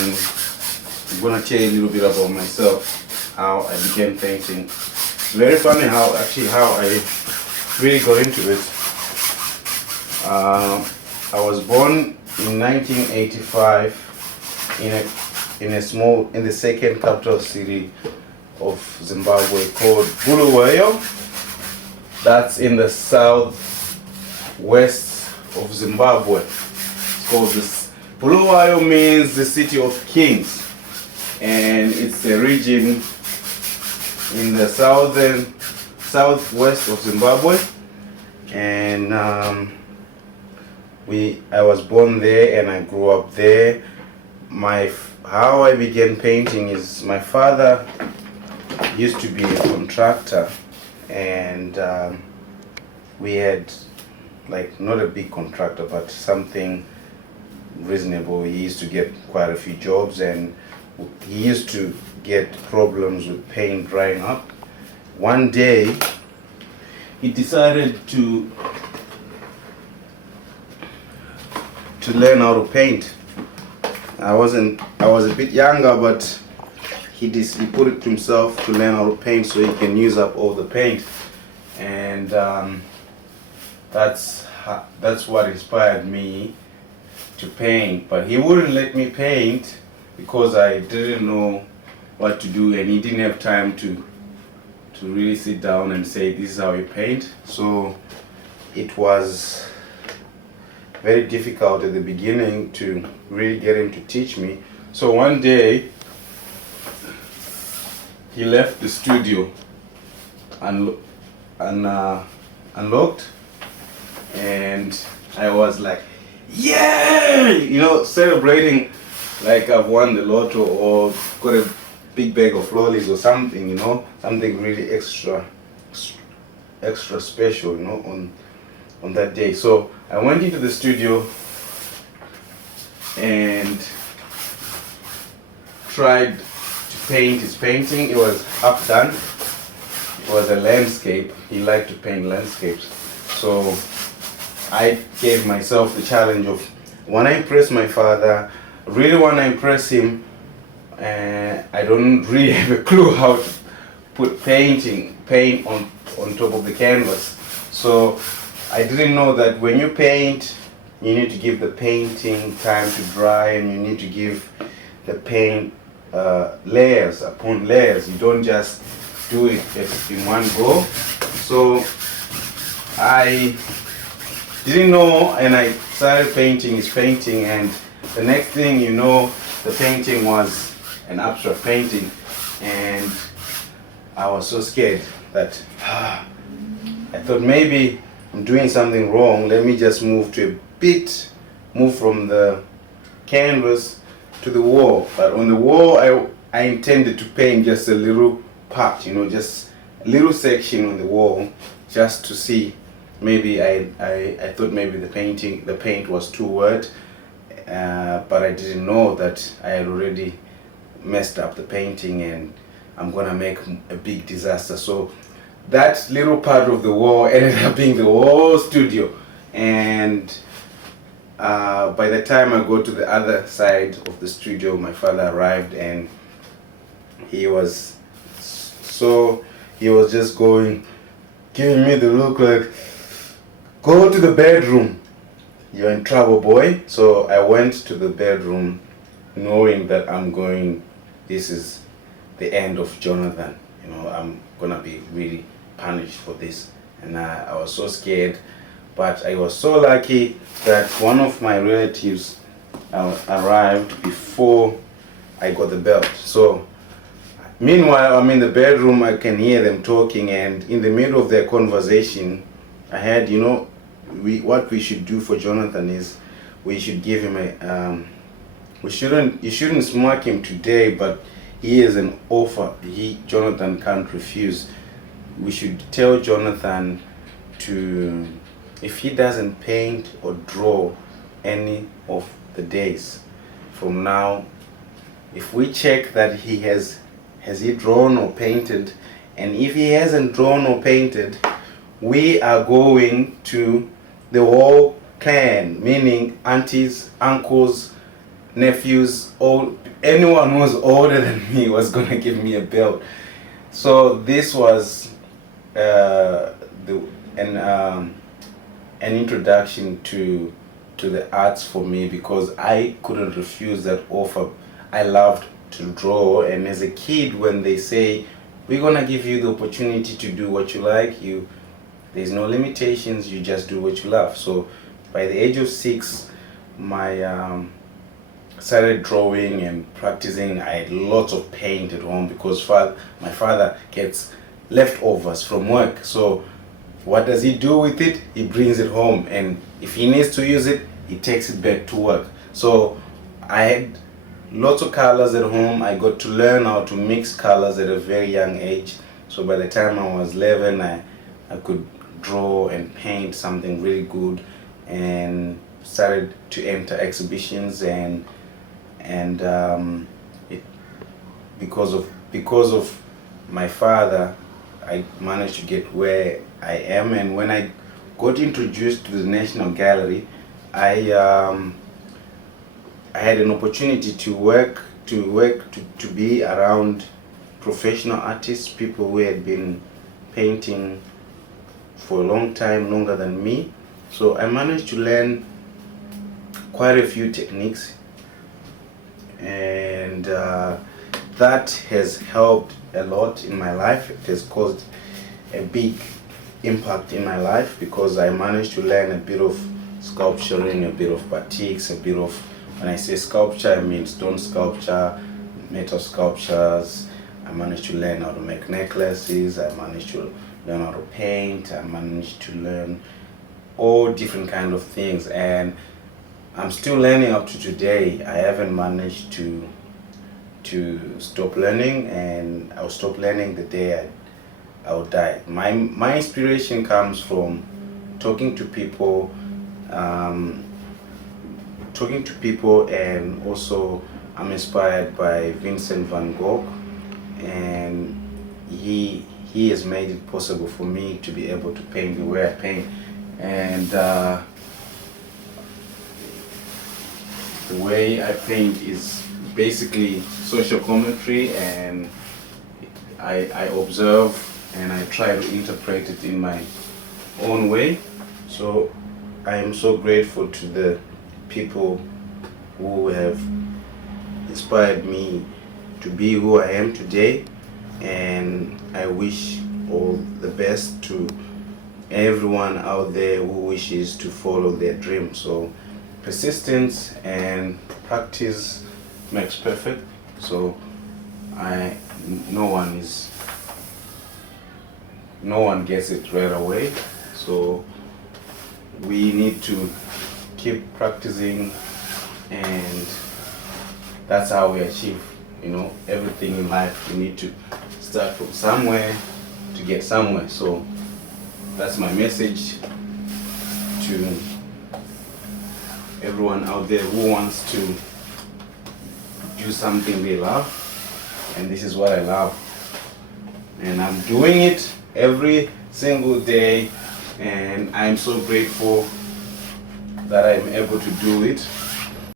and I'm gonna tell you a little bit about myself, how I began painting. It's very funny how I really got into it. I was born in 1985 in the second capital city of Zimbabwe called Bulawayo. That's in the southwest of Zimbabwe. It's called this. Bulawayo means the city of kings, and it's a region in the southwest of Zimbabwe. And I was born there and I grew up there. How I began painting is my father used to be a contractor, and we had, like, not a big contractor but something reasonable. He used to get quite a few jobs, and he used to get problems with paint drying up. One day he decided to learn how to paint. I was a bit younger, but he put it to himself to learn how to paint so he can use up all the paint, and that's what inspired me to paint. But he wouldn't let me paint because I didn't know what to do, and he didn't have time to really sit down and say, this is how you paint. So it was very difficult at the beginning to really get him to teach me. So one day he left the studio unlocked, and I was like, yeah, celebrating like I've won the lotto or got a big bag of lollies or something, something really extra special, on that day. So I went into the studio and tried to paint his painting. It was half done. It was a landscape. He liked to paint landscapes. So I gave myself the challenge of, when I impress my father, really want to impress him, I don't really have a clue how to put paint on top of the canvas. So I didn't know that when you paint, you need to give the painting time to dry, and you need to give the paint layers upon layers. You don't just do it in one go. So I didn't know, and I started painting his painting, and the next thing you know, the painting was an abstract painting, and I was so scared that I thought maybe I'm doing something wrong. Let me just move from the canvas to the wall. But on the wall, I intended to paint just a little part, just a little section on the wall, just to see. Maybe I thought maybe the paint was too wet, but I didn't know that I had already messed up the painting and I'm gonna make a big disaster. So that little part of the wall ended up being the whole studio, and by the time I go to the other side of the studio, my father arrived, and he was just giving me the look like, go to the bedroom, you're in trouble, boy. So I went to the bedroom knowing that this is the end of Jonathan. I'm gonna be really punished for this. And I was so scared, but I was so lucky that one of my relatives arrived before I got the belt. So meanwhile, I'm in the bedroom, I can hear them talking, and in the middle of their conversation, I had, what we should do for Jonathan is we should give him you shouldn't smack him today, but he has an offer Jonathan can't refuse. We should tell Jonathan to, if he doesn't paint or draw any of the days from now, if we check that has he drawn or painted, and if he hasn't drawn or painted, we are going to the whole clan, meaning aunties, uncles, nephews, anyone who was older than me was gonna give me a belt. So this was an introduction to the arts for me, because I couldn't refuse that offer. I loved to draw, and as a kid, when they say we're gonna give you the opportunity to do what you like, there's no limitations, you just do what you love. So by the age of 6, my started drawing and practicing. I had lots of paint at home because my father gets leftovers from work. So what does he do with it? He brings it home, and if he needs to use it, he takes it back to work. So I had lots of colors at home. I got to learn how to mix colors at a very young age. So by the time I was 11, I could draw and paint something really good, and started to enter exhibitions, and because of my father, I managed to get where I am. And when I got introduced to the National Gallery, I had an opportunity to be around professional artists, people who had been painting for a long time, longer than me. So I managed to learn quite a few techniques, and that has helped a lot in my life. It has caused a big impact in my life, because I managed to learn a bit of sculpturing, a bit of batiks, a bit of, when I say sculpture, I mean stone sculpture, metal sculptures. I managed to learn how to make necklaces. I managed to learn how to paint. I managed to learn all different kind of things, and I'm still learning up to today. I haven't managed to stop learning, and I'll stop learning the day I'll die. My inspiration comes from talking to people, and also I'm inspired by Vincent van Gogh, and he has made it possible for me to be able to paint the way I paint. And the way I paint is basically social commentary, and I observe and I try to interpret it in my own way. So I am so grateful to the people who have inspired me to be who I am today, and I wish all the best to everyone out there who wishes to follow their dream. So persistence and practice makes perfect. So no one gets it right away. So we need to keep practicing, and that's how we achieve, everything in life. We need to start from somewhere to get somewhere. So that's my message to everyone out there who wants to do something they love, and this is what I love, and I'm doing it every single day, and I'm so grateful that I'm able to do it.